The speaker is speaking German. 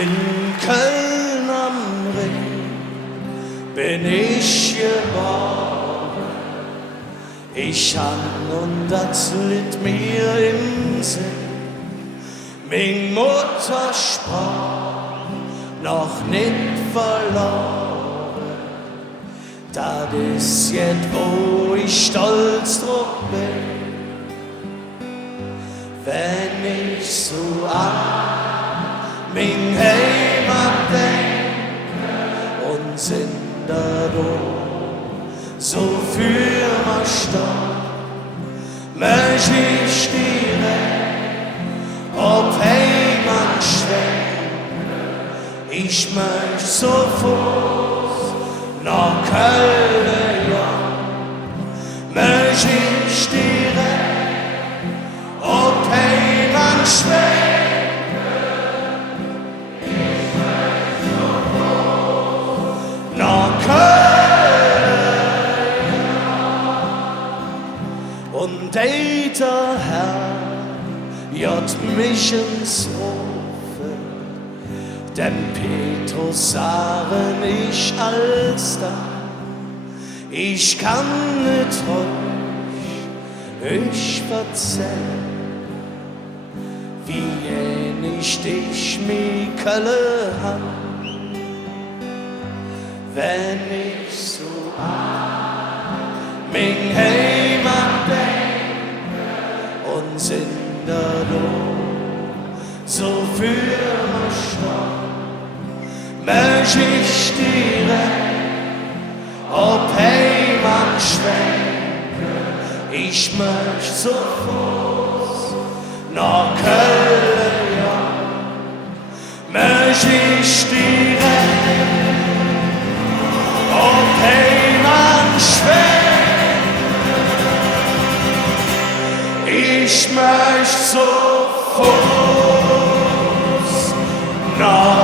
In Köln am Ring bin ich geboren. Ich han und das litt mir im Sinn. Min Mutter sprach noch nicht verloren. Das ist jetzt, wo ich stolz drauf bin. Wenn ich so an min Heimat denke und sind da so für mich stehen, möcht ich direkt ob Heimat schwenken. Ich möcht sofort nach Köln, ja, möcht ich direkt ob Heimat schwenken. Und der Herr jott mich ins Rufe, dem Petrus sahen ich als da. Ich kann nicht euch erzählen, wie nicht ich mich Kölle han, wenn ich so an min Heimat denke und sind da so für mich stehen, möcht ich direkt ob Heimat schwenken. Ich möcht sofort nach Köln, ja, möcht ich direkt ob Heimat schwenken. Ich möcht sofort nach